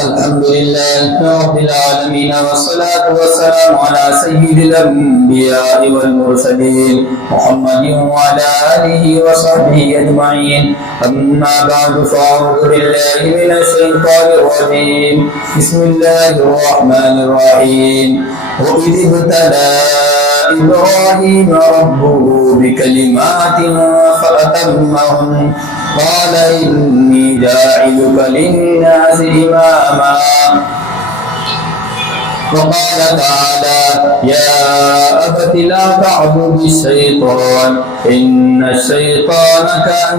الحمد لله رب العالمين والصلاة والسلام على سيد الأنبياء والمرسلين محمد وعلى آله وصحبه أجمعين. أما بعد فأعوذ بالله من الشيطان الرجيم. بسم الله الرحمن الرحيم. وإذ ابتلى إبراهيم ربه بكلمات فأتمهن قال إني جاعلك للناس إماما. وقال تعالى يا أبت لا تعبد الشيطان إن الشيطان كان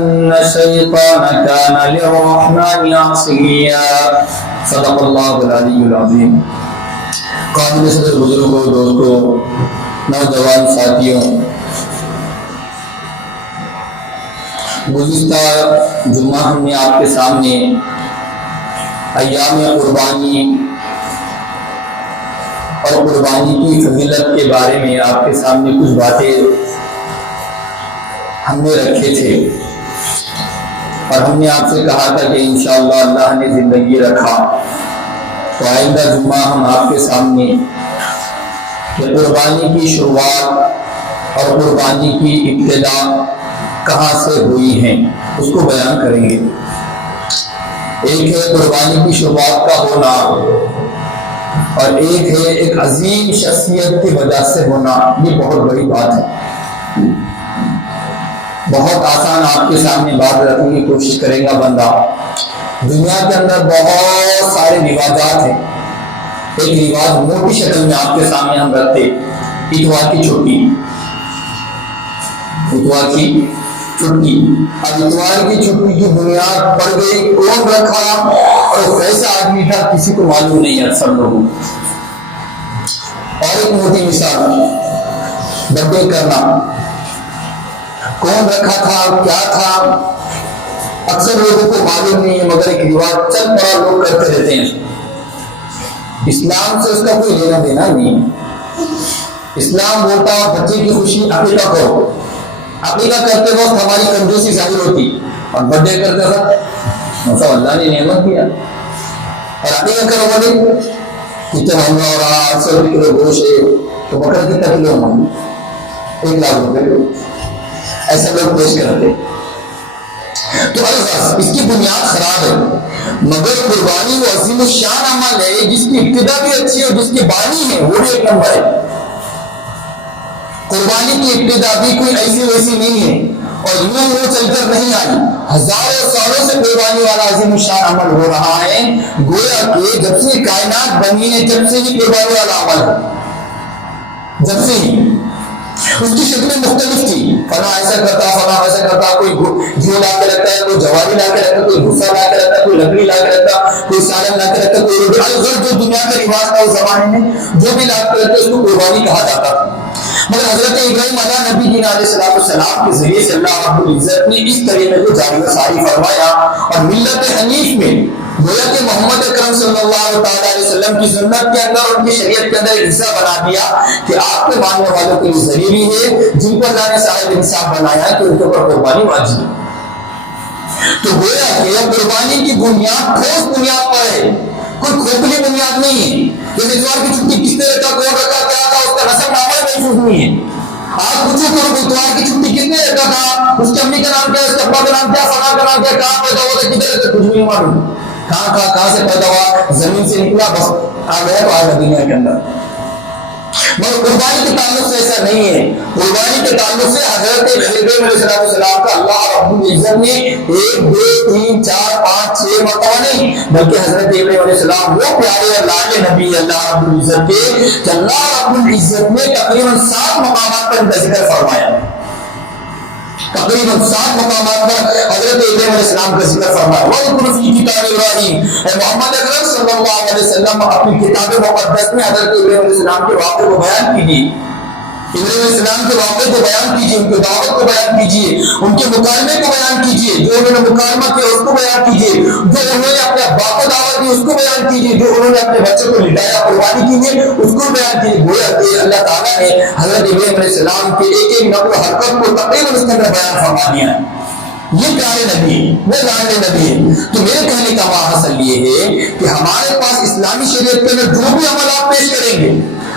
للرحمن عصيا. صدق الله العلي العظيم. قابل صدر بزرگوں، دوستوں، نوجوان ساتھیوں، گزشتہ جمعہ ہم نے آپ کے سامنے ایام قربانی اور قربانی کی فضیلت کے بارے میں آپ کے سامنے کچھ باتیں ہم نے رکھے تھے، اور ہم نے آپ سے کہا تھا کہ انشاءاللہ اللہ نے زندگی رکھا تو آئندہ جمعہ ہم آپ کے سامنے قربانی کی شروعات اور قربانی کی ابتدا کہاں سے ہوئی ہیں اس کو بیان کریں گے۔ ایک ہے قربانی کی شروعات کا ہونا، اور ایک ہے ایک عظیم شخصیت کی وجہ سے ہونا۔ یہ بہت بڑی بات ہے، بہت آسان آپ کے سامنے بات رکھنے کی کوشش کرے گا بندہ۔ دنیا کے اندر بہت سارے رواجات ہیں، ایک رواج موٹی شکل میں آپ کے سامنے ہم رکھتے، اتوار کی چھٹی۔ اتوار کی چھٹی، اب اتوار کی چھٹی کی بنیاد پڑ گئی، کون رکھا اور کیسا آدمی تھا کسی کو معلوم نہیں ہے سب لوگوں۔ اور ایک موٹی مثال، برتھ ڈے کرنا، کون رکھا تھا، کیا تھا، اکثر لوگوں کو معلوم نہیں ہے، مگر ایک رواج چل پڑا لوگ کرتے رہتے ہیں۔ اسلام سے اس کا کوئی لینا دینا نہیں۔ اسلام بولتا بچے کی خوشی عقیقہ کرو، عقیقہ کرتے وقت ہماری کنجوسی ظاہر ہوتی، اور برتھ ڈے کرتے وقت اللہ نے نعمت دیا، اور عقیقہ کرو بولے کتنا مہنگا ہو رہا، 800 کلو گوشت ہے تو بکرا کتنا کلو مانگو، 1 لاکھ روپے، ایسے لوگ پیش کرتے۔ تو اس کی بنیاد خراب ہے، مگر قربانی وہ عظیم الشان عمل ہے جس کی ابتدا بھی اچھی ہے اور جس کے بانی ہے وہ بھی ایک نمبر ہے۔ قربانی کی ابتدا بھی کوئی ایسی ویسی نہیں ہے، اور یوں چل کر نہیں آئی، ہزاروں سالوں سے قربانی والا عظیم الشان عمل ہو رہا ہے۔ گویا کہ جب سے کائنات بنی ہے جب سے ہی قربانی والا عمل ہے، جب سے ہی۔ اس کی شکلیں مختلف تھی، فلاں ایسا کرتا، فلاں ایسا کرتا، کوئی گھیو لا کے رکھتا ہے، کوئی جواری لا کے رکھتا ہے، کوئی بھوسا لا کے رکھتا ہے، کوئی لکڑی لا کے رکھتا، کوئی سالن لا کے رکھتا، کوئی الغرض جو دنیا کا رواج تھا اس زمانے میں جو بھی لا کے رکھتے اس کو قربانی کہا جاتا تھا۔ مگر حضرت ابراہیم علیہ نبی جی علیہ السلام کے ذریعے سے اللہ رب العزت نے اس طریقے کو جاری و ساری فرمایا، اور ملت حنیف میں گویا کہ محمد اکرم صلی اللہ علیہ وسلم کی سنت کے اندر اور ان کی شریعت کے اندر ایک حصہ بنا دیا کہ آپ کے ماننے والوں کے لیے ضروری ہے جن کو اللہ نے صاحب انصاف بنایا کہ ان کے اوپر قربانی واجب ہے۔ تو گویا کہ قربانی کی بنیاد ٹھوس بنیاد پر ہے، کوئی کھوکھلی بنیاد نہیں ہے۔ جیسے اتوار کی چھٹی کس نے رکھا، کون رکھا، کیا تھا، اس کا رسم نامہ محفوظ نہیں ہے۔ آپ پوچھو کرو اتوار کی چھٹی کس نے رکھا تھا، اس کے امی کا نام کیا، اس کے ابا کا نام کیا، فلاں کا نام کیا، کہاں پیدا ہوا تھا، کدھر ہے، کچھ بھی نہیں معلوم۔ کہاں سے پیدا ہوا، زمین سے نکلا، بس آ گیا تو آ گیا دنیا کے اندر۔ مگر قربانی کے تعلق سے ایسا نہیں ہے۔ قربانی کے تعلق سے حضرت ابراہیم علیہ السلام کا اللہ رب العزت نے 1 2 3 4 5 6 مرتبہ نہیں بلکہ حضرت ابراہیم علیہ السلام وہ پیارے اور لاڈلے نبی اللہ رب العزت کے کہ اللہ رب العزت نے تقریباً 7 مقامات پر ان کا ذکر فرمایا، تقریباً 7 مقامات پر حضرت ابراہیم علیہ السلام کا ذکر فرمایا۔ وَاذْكُرْ فِي كِتَابِ إِبْرَاهِيمَ، اے محمد اکرم صلی اللہ علیہ وسلم اپنی کتاب مقدس میں حضرت ابراہیم علیہ السلام کے واقعے کو بیان کیجیے، ابراہیم علیہ السلام کے واقعے کو بیان کیجیے، ان کی دعوت کو بیان کیجیے، ان کے مکالمے کو بیان کیجیے، جو انہوں نے مکالمہ کیا اس کو بیان کیجیے، جو انہوں نے اپنے باپ کو دعوت دی اس کو بیان کیجیے، جو انہوں نے اپنے بچے کو لٹایا قربانی کے لیے اس کو بیان کیجیے۔ گویا کہ اللہ تعالیٰ نے حضرت ابراہیم علیہ السلام کے ایک نقل و حرکت کو تقریباً اس کے اندر بیان فرما دیا ہے۔ یہ پیارے نبی وہ لانڈے نبی. تو میرے کہنے کا مقصد یہ ہے کہ ہمارے پاس اسلامی شریعت کے اندر جو بھی عمل آپ پیش کریں گے,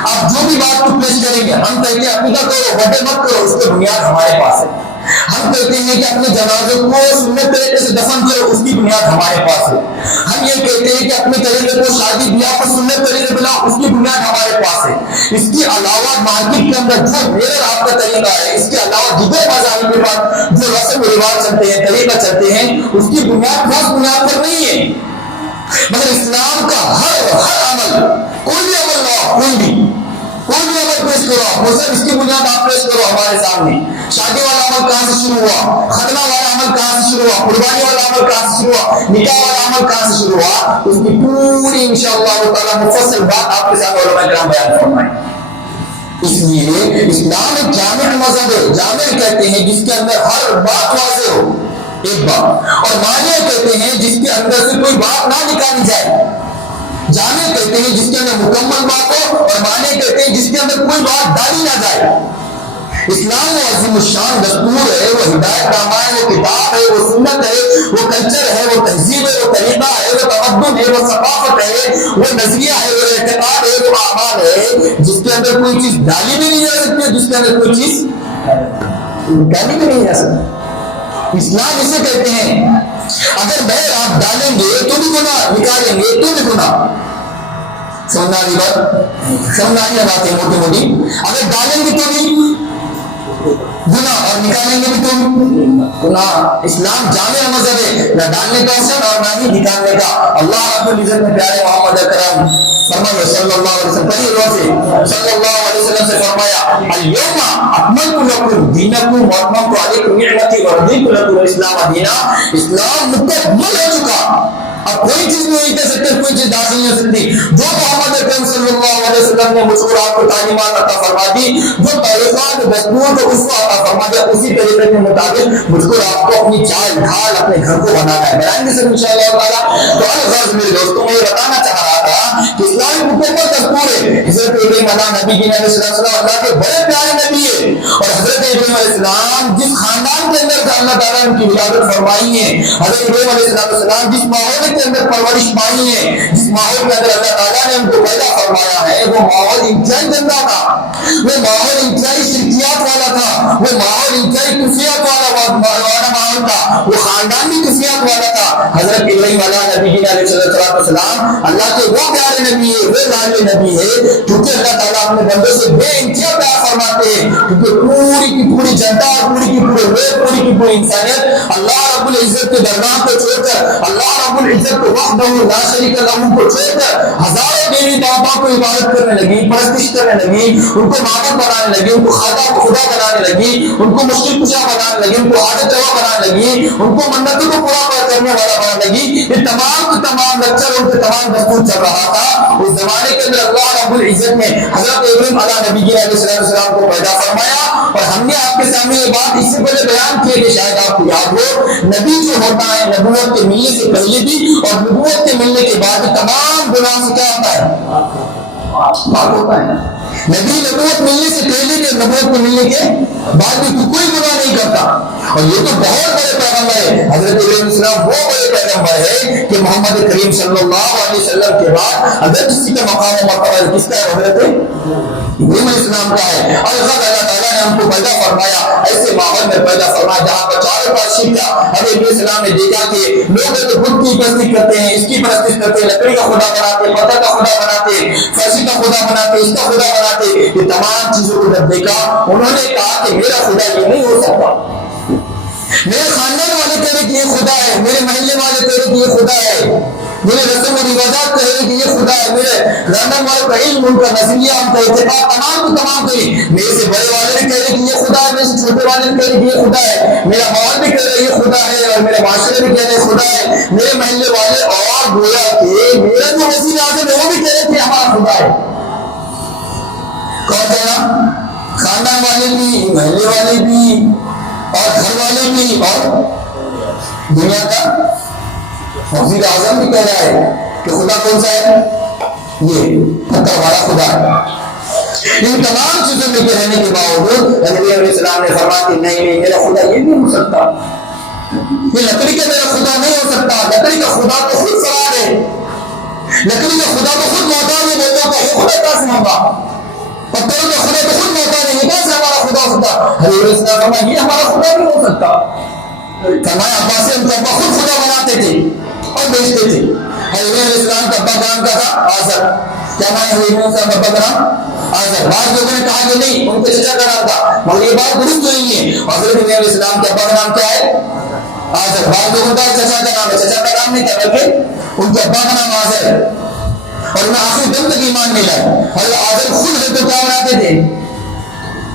آپ جو بھی بات کو پیش کریں گے, ہم کہتے ہیں عقیدہ کرو وڈے مت کرو, اس کی بنیاد ہمارے پاس ہے. ہم کہتے ہیں کہ اپنے جنازے کو سنت طریقے سے دفن کرو, اس کی بنیاد ہمارے پاس ہے. ہم یہ کہتے ہیں کہ اپنے طریقے کو شادی بیاہ پر سنت طریقے بناؤ, اس کی بنیاد ہمارے پاس ہے. اس کے علاوہ مارکیٹ کے اندر جو میرے آپ کا طریقہ ہے, اس کے علاوہ دیگر مذاہب کے بعد جو رسم و رواج چلتے ہیں, طریقہ چلتے ہیں, اس کی بنیاد خاص بنیاد پر نہیں ہے. مگر اسلام کا ہر عمل, کوئی بھی عمل لاؤ, کوئی بھی عمل پیش کرو, مذہب اس کی بنیاد آپ پیش کرو ہمارے سامنے. شادی والا عمل کہاں سے شروع ہوا, ختنہ والا عمل کہاں سے شروع ہوا, قربانی والا عمل کہاں سے شروع ہوا, نکاح والا عمل کہاں سے شروع ہوا, اس کی پوری انشاءاللہ تعالی مفصل بات آپ کے سامنے علماء کرام بیان فرمائیں. اس لیے اسلام ایک جامع مذہب ہے. جامع کہتے ہیں جس کے اندر ہر بات واضح ہو, ایک بات, اور مانع کہتے ہیں جس کے اندر سے کوئی بات نہ نکالی جائے. جامع کہتے ہیں جس کے اندر مکمل بات ہو, اور مانع کہتے ہیں جس کے اندر کوئی بات ڈالی نہ جائے. اسلام وہ عظیم الشان دستور ہے, وہ ہدایت نامہ ہے, وہ کتاب ہے, وہ سنت ہے, وہ کلچر ہے, وہ تہذیب ہے, وہ طریقہ ہے, وہ تمدن ہے, وہ ثقافت ہے, وہ نظریہ ہے, وہ اعتقاد ہے, وہ اعمال ہے, جس کے اندر کوئی چیز ڈالی بھی نہیں جا سکتی, جس کے اندر کوئی چیز ڈالی بھی نہیں جا سکتی. اسلام اسے کہتے ہیں اگر بہر آپ ڈالیں گے تو بھی گناہ, نکالیں گے تو بھی گناہ. سمجھنا والی بات, سمجھنا والی بات ہے موٹی موٹی. اگر ڈالیں گے تو بھی گناہ اور نکالیں گے بھی تو گناہ. اسلام جامع مذہب ہے, نہ ڈالنے کا آپشن اور نہ ہی نکالنے کا. اللہ رب العزت نے پیارے محمد اکرم فرمایا صلی اللہ علیہ وسلم, پہلی روز صلی اللہ علیہ وسلم سے فرمایا, الیوم اکملت لکم دینکم واتممت علیکم نعمتی ورضیت لکم الاسلام دینا. اسلام مکمل ہو چکا, اب کوئی چیز نہیں کہہ سکتے, کوئی چیز داخل نہیں ہو سکتی. جو محمد اکرم صلی اللہ علیہ وسلم نے مجھ کو آپ کو تعلیمات عطا فرما دی, جو طریقہ جو دستور کو اس کو عطا فرما دیا, اسی طریقے کے مطابق مجھ کو آپ کو اپنی چال ڈھال اپنے گھر کو بنانا ہے. بنائیں گے سر انشاءاللہ تعالیٰ. تو الغرض میرے دوستوں میں یہ بتانا چاہ رہا تھا کہ اسلام مکمل دستور ہے. حضرت ابراہیم علیہ نبی کی علیہ السلام اللہ کے بڑے پیارے نبی ہے, اور حضرت ابراہیم علیہ السلام جس خاندان کے اندر اللہ تعالیٰ نے ان کی ولادت فرمائی ہے, حضرت ابراہیم علیہ السلام جس ماحول کے اندر پرورش پائی ہے, جس ماحول کے اندر اللہ تعالیٰ نے ان کو پیدا فرمایا ہے, وہ ماحول انتہائی گندا تھا, وہ ماحول انتہائی شرکیات والا تھا, وہ ماحول انتہائی کفریات والا ماحول تھا, وہ خاندان بھی کفریات والا تھا. حضرت ابراہیم علیہ نبی علیہ السلام اللہ کے وہ پیارے نبی ہے, وہ لاڈلے نبی ہے, کیونکہ اللہ تعالیٰ اپنے بندوں سے بے انتہا پیار فرماتے ہیں, کیونکہ پوری کی پوری جنتا اور پوری کی پوری انسانیت اللہ رب العزت کے درگاہ کو چھوڑ کر, اللہ رب العزت کو وحدہ لا شریک لہ کو چھوڑ کر ہزاروں دیوی دیوتاؤں کو عبادت کرنے لگی, پرستش کرنے لگی, ان کو معبود بنانے لگی, ان کو خدا بنانے لگی, ان کو مشکل کشا بنانے لگی, ان کو حاجت روا بنانے لگی, ان کو منتوں کو پورا کرنے والا بنانے لگی. یہ تمام لیکچر ان کے تمام دستور چل رہا تھا. اس زمانے کے اندر اللہ رب العزت نے حضرت ابراہیم علیہ نبی علیہ السلام کو پیدا فرمایا, اور ہم نے آپ کے سامنے یہ بات اس سے پہلے بیان کی کہ شاید آپ کو یاد ہو, نبی جو ہوتا ہے نبوت کے ملنے سے پہلے بھی اور نبوت کے ملنے کے بعد تمام گناہوں سے کیا ہوتا ہے, پاک ہوتا ہے. نبی نبوت ملنے سے پہلے بھی نبوت کو ملنے کے بعد بھی کوئی گناہ نہیں کرتا. اور یہ تو بہت بڑے پیغمبر ہے, حضرت ابراہیم السلام وہ بڑے پیغمبر ہے کہ محمد کریم صلی اللہ علیہ وسلم کے بعد اگر کسی کا مقام و مرتبہ کس کا ہے, حضرت ابراہیم علیہ السلام کا ہے. اور اللہ تعالیٰ نے ہم کو پیدا فرمایا, ایسے ماحول میں پیدا فرمایا جہاں پر چاروں پاس شرک تھا. حضرت ابراہیم السلام نے دیکھا کہ لوگ تو بت کی پرستش کرتے ہیں, اس کی پرستش کرتے ہیں, لکڑی کا خدا بناتے, پتھر کا خدا بناتے, فرش کا خدا بناتے, اس کا خدا بناتے. یہ تمام چیزوں کو جب دیکھا, انہوں نے کہا کہ میرا خدا یہ نہیں ہو سکتا. میرے خاندان والے کہہ رہے کہ یہ خدا ہے, میرے محلے والے کہہ رہے کہ یہ خدا ہے, میرے رسم و رواجات کہہ رہے کہ یہ خدا ہے, میرے خاندان والوں کا علم, ان کا نظریہ, ان کا اعتقاد تمام کہیں. میرے سے بڑے والے بھی کہہ رہے کہ یہ خدا ہے, میرے سے چھوٹے والے بھی کہہ رہے کہ یہ خدا ہے, میرا ماحول بھی کہہ رہے یہ خدا ہے, اور میرے معاشرے بھی کہہ رہے خدا ہے, میرے محلے والے, اور گویا کہ میرا جو وزیر اعظم ہے وہ بھی کہہ رہے کہ ہمارا خدا ہے. کون کہہ رہا, خاندان والے بھی, محلے والے بھی, اور گھر والے بھی, اور دنیا کا وزیر اعظم بھی کہہ رہا ہے کہ خدا کون سا ہے, یہ پتھر والا خدا ہے. ان تمام چیزوں میں کہنے کے باوجود حضرت علیہ السلام نے فرمایا کہ نہیں میرا خدا یہ نہیں ہو سکتا, یہ لکڑی کا میرا خدا نہیں ہو سکتا. لکڑی کا خدا تو خود فرار ہے, لکڑی کا خدا تو خود محتاج ہے. بولتا کہ یہ خدا کہاں سے ہوگا؟ پتھروں کا خدا تو خود محتاج ہے, یہ کہاں سے ہمارا خدا ہو سکتا؟ حضور اسلام فرمایا یہ ہمارا خدا نہیں ہو سکتا. فرمایا عباس ان کا ابا خود خدا بناتے تھے اور بیچتے تھے. حضور اسلام کا ابا کا نام کیا تھا؟ آزر. کیا نام ہے حضور اسلام کا ابا کا نام؟ آزر. بعض لوگوں نے کہا کہ نہیں ان کے چچا کا نام تھا, مگر یہ بات درست نہیں ہے. حضرت نبی اسلام کے ابا کا نام کیا ہے؟ آزر. بعض لوگوں کا چچا کا نام ہے, چچا کا نام نہیں تھا بلکہ ان کے ابا کا نام آزر ہے. اور انہیں آخری دم تک ایمان نہیں لائے. حضرت آزر خود ہے تو کیا بناتے تھے؟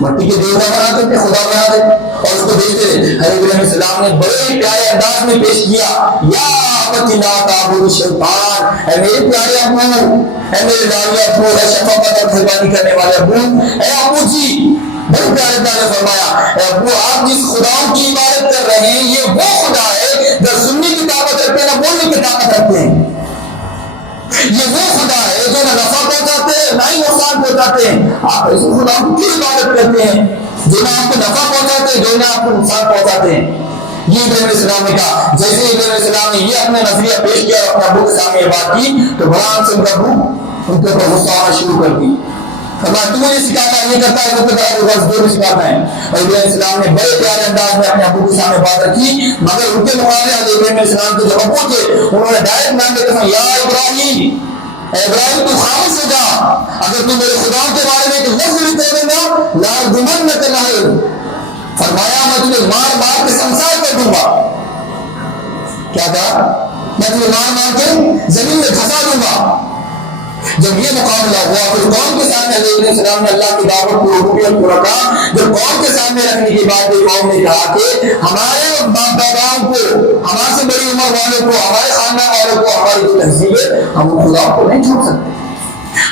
مٹی کے دیوتا بناتے تھے, خدا بناتے اور اس کو بیچتے تھے. حضرت علیہ السلام نے بڑے پیارے انداز میں پیش کیا, یا ابت لا تعبدوا الشیطان, اے میرے پیارے ابو, اے میرے لاڈلے ابو, اے شفقت اور مہربانی کرنے والے ابو, اے ابو جی. بڑے پیارے انداز میں فرمایا, اے ابو آپ جس خداؤں کی عبادت کر رہے ہیں یہ وہ خدا ہے جو سننے کی طاقت رکھتے ہیں نہ بولنے کی طاقت رکھتے ہیں. یہ وہ خدا ہے جو نہ نفع پہنچاتے ہیں نہ ہی نقصان پہنچاتے ہیں. آپ ایسے خدا کی عبادت کرتے ہیں جو نہ آپ کو نفع پہنچاتے ہیں جو نہ آپ کو نقصان پہنچاتے ہیں. یہ ابراہیم علیہ السلام نے کہا. جیسے ابراہیم علیہ السلام نے یہ اپنا نظریہ پیش کیا اور اپنے ابو کے سامنے یہ بات کی تو بڑا سے ان کا ابو ان کے اوپر غصہ آنا شروع کر دی. فرمایا تم مجھے سکھاتا ہے یہ کرتا ہے وہ کرتا ہے, بس دو بھی سکھاتا ہے. اور ابراہیم علیہ السلام نے بڑے پیارے انداز میں اپنے ابو کے سامنے بات رکھی, مگر ان کے مقابلے ابراہیم علیہ السلام کے جو ابو تھے انہوں نے ڈائریکٹ نام لے کر یا ابراہیم, اے ابراہیم تو خاموش ہو جا, اگر تو میرے خدا کے بارے میں ایک لفظ بھی کہہ دینا لارجمنک لہ, فرمایا میں تجھے مار مار کے سنسار کر دوں گا. کیا کہا؟ میں تجھے مار مار کے زمین میں دھسا دوں گا. جب یہ مقابلہ ہوا پھر قوم کے سامنے حضرت علیہ السلام نے اللہ کی دعوت کو ربوبیت کو رکھا. جب قوم کے سامنے رکھنے کے بعد قوم نے کہا کہ ہمارے باپ داداؤں کو, ہمارے سے بڑی عمر والوں کو, ہمارے خاندان والوں کو ہماری جو تہذیب ہے ہم خدا کو نہیں چھوڑ سکتے.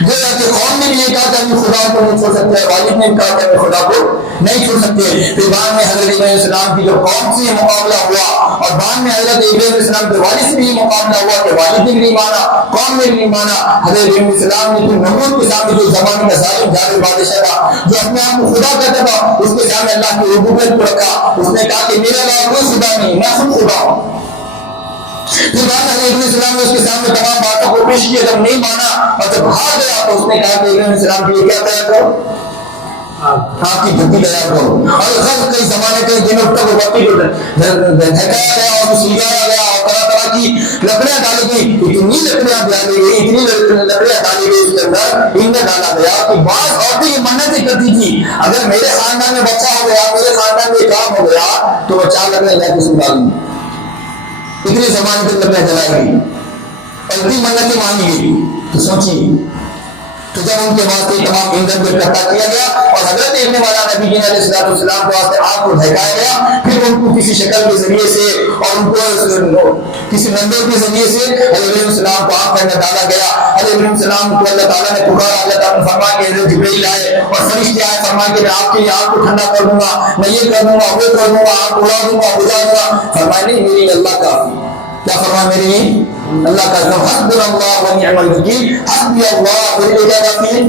گویا کہ قوم نے بھی یہ کہا کہ ہم خدا کو نہیں چھوڑ سکتے, والد نے بھی کہا کہ ہم خدا کو نہیں چھوڑ سکتے. پھر بعد میں حضرت ابراہیم علیہ السلام کی جو قوم سے یہ مقابلہ ہوا اور بعد میں حضرت ابراہیم علیہ السلام کے والد سے بھی یہ مقابلہ ہوا کہ والد نے بھی نہیں مانا, قوم نے بھی نہیں مانا. حضرت ابراہیم علیہ السلام نے پھر نمرود کے سامنے جو زمانے کا ظالم جابر بادشاہ تھا جو اپنے آپ کو خدا کہتا تھا اس کے سامنے اللہ کی ربوبیت کو رکھا. اس نے کہا کہ میرا علاوہ کوئی خدا نہیں, میں خود خدا ہوں. پھر بعد حضرت ابراہیم علیہ السلام نے اس کے سامنے تمام باتوں کو پیش کیا, جب نہیں مانا اور جب ہار گیا تو اس نے کہا کہ ابراہیم علیہ السلام کے لیے کیا تیار کرو, آپ کی بھٹی تیار کرو. اور خود کئی زمانے کئی دنوں تک وہ بھٹی کو دھکایا گیا اور سلگایا گیا اور طرح طرح کی لکڑیاں ڈالی گئی. اتنی لکڑیاں ڈالی گئی, اتنی لکڑیاں ڈالی گئی اس کے اندر, ان میں ڈالا گیا کہ بعض عورتیں یہ منتیں کرتی تھی اگر میرے خاندان میں بچہ ہو گیا, میرے خاندان میں کام ہو گیا تو وہ 4 لکڑیاں جا کے اس میں ڈالیں گی. اتنے زمانے تک لکڑیاں جلائی گئی اور اتنی منتیں مانی گئی. تو سوچیے, تو جب ان کے واسطے تمام ایندھن کو اکٹھا کیا گیا اور حضرت ابن والا نبی جی علیہ السلام کے واسطے آگ کو دھکایا گیا, پھر ان کو کسی شکل کے ذریعے سے اور ان کو کسی نندر کے ذریعے سے حضرت علیہ السلام کو آگ کے اندر ڈالا گیا. حضرت علیہ السلام کو اللہ تعالیٰ نے پکارا, اللہ تعالیٰ نے فرمایا کہ حضرت جبرائیل آئے اور فرشتے آئے, فرمایا کہ میں آپ کے لیے آگ کو ٹھنڈا کر دوں گا, میں یہ کر دوں گا, وہ کر دوں گا, آگ اڑا دوں گا, بجھا دوں گا. فرمایا نہیں, میری اللہ کافی. کیا فرمایا؟ میری اللہ کا حسبنا اللہ و نعم الوکیل, حسبی اللہ, میرے لیے کیا کافی ہے؟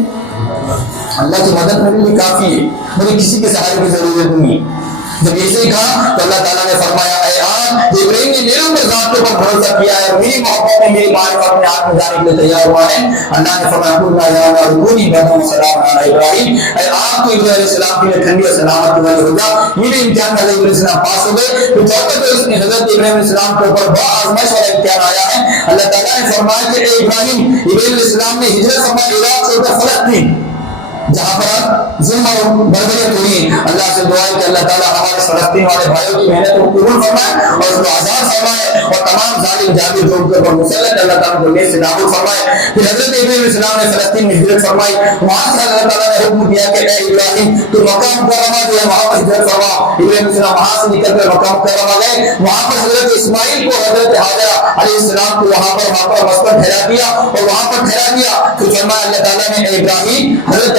اللہ کی مدد میرے لیے کافی ہے, مجھے کسی کے سہارے کی ضرورت نہیں. جب ایسے ہی کہا تو اللہ تعالیٰ نے فرمایا اے آج ابراہیم نے میرے اوپر ذات کے اوپر بھروسہ کیا ہے, میری محبت میں میری معرفت میں آگ میں جانے کے لیے تیار ہوا ہے. اللہ نے فرمایا قلنا یا نار کونی بردا وسلاما علی ابراہیم, اے آگ تو ابراہیم علیہ السلام کے لیے ٹھنڈی اور سلامت کی وجہ ہو جا. یہ بھی امتحان میں حضرت ابراہیم علیہ السلام پاس ہو گئے. تو چوتھے تو اس نے حضرت ابراہیم علیہ السلام کے اوپر بڑا آزمائش والا امتحان آیا ہے. اللہ تعالیٰ نے فرمایا کہ اے ابراہیم علیہ السلام نے ہجرت فرمائی عراق چھوڑ کر فلسطین جہاں پر ظلم اور بربریت ہوئی. اللہ سے دعا ہے کہ اللہ تعالیٰ ہمارے فلسطین والے بھائیوں کی محنت کو قبول فرمائے اور اس کو آزاد فرمائے اور تمام ظالم جابر جو ان کے اوپر مسلط اللہ تعالیٰ کو نیز سے نابود فرمائے. پھر حضرت ابراہیم علیہ السلام نے فلسطین میں ہجرت فرمائی. وہاں سے اللہ تعالیٰ نے حکم دیا کہ اے ابراہیم تو مکہ مکرمہ جو ہے وہاں پر ہجرت فرما. ابراہیم علیہ السلام وہاں سے نکل کر مکہ مکرمہ گئے. وہاں پر حضرت اسماعیل کو حضرت ہاجرہ علیہ السلام کو وہاں پر مسکن ٹھہرا دیا اور وہاں پر ٹھہرا دیا. پھر فرمایا اللہ تعالیٰ نے اے ابراہیم حضرت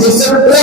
63